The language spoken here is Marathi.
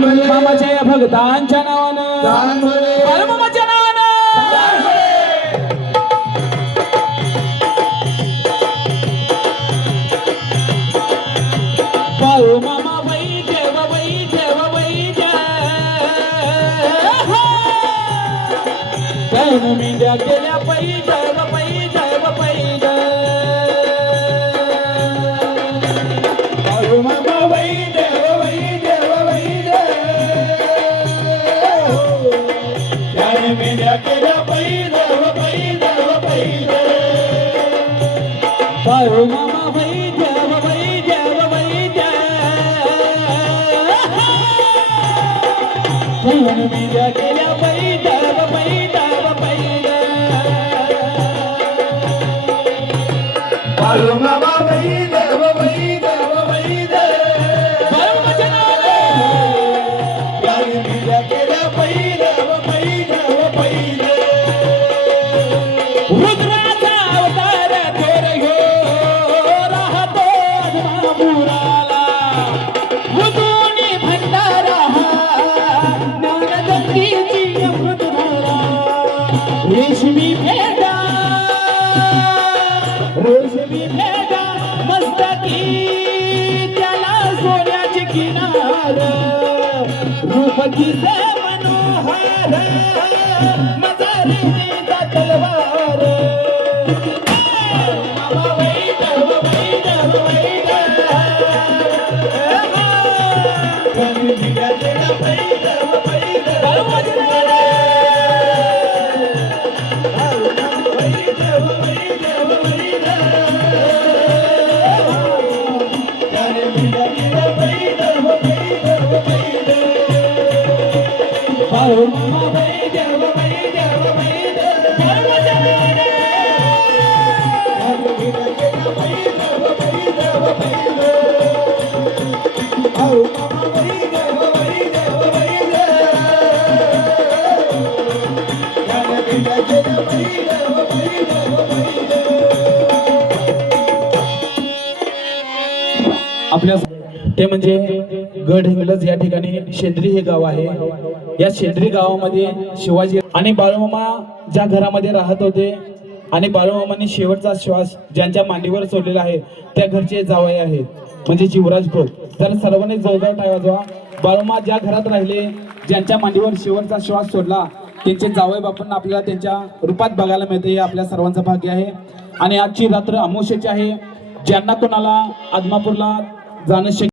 मामाच्या या भक्तांच्या नावानं बाळूमामाच्या नावानं बाळूमामा बाई देव बाई देव बाई जय मेंढ्या केल्या बाई देव बाई देव बाई बाळूमामा बाई देव बाई देव बाई जय मेंढ्या केल्या बाई देव बाई देव बाई बाळूमामा बाई देव बाई देव बाई मेंढ्या केल्या बाई देव बाई देव बाई बाळूमामा बाई देव बाई देव बाई बाळूमाच्या नावानं मेंढ्या केल्या बाई देव बाई देव बाई रुद्राचा अवतार थोर घेऊन राहतो आदमापुराला ऋतूनी भंडारा ज्ञानगंगेची अमृतधारा रेशमी भेटा मस्तकी त्याला सोन्याची किनार रूपतीचे मनोहार मजारीचा तलवार मामा बाई देव बाई देव बाई मेंढ्या केल्या बाई देव बाई बाळूमाच्या बाळूमामा बाई देव बाई देव बाई बाळूमाच्या आपल्या ते म्हणजे गडहिंग्लज या ठिकाणी शेंद्री हे गाव आहे। या शेंद्री गावामध्ये शिवाजी आणि बाळूमामा ज्या घरामध्ये राहत होते आणि बाळूमामांनी शेवटचा श्वास ज्यांच्या मांडीवर सोडलेला आहे त्या घरचे जावई आहेत म्हणजे जीवराज खोत। तर सर्वांनी जोरदार टाळ्या वाजवा। बाळूमामा ज्या घरात राहिले ज्यांच्या मांडीवर शेवटचा श्वास सोडला त्यांचे जावई बापूंना आपल्याला त्यांच्या रूपात बघायला मिळते हे आपल्या सर्वांचं भाग्य आहे। आणि आजची रात्र अमावस्येची आहे। ज्यांना कोणाला आदमापूरला जाणं शक्य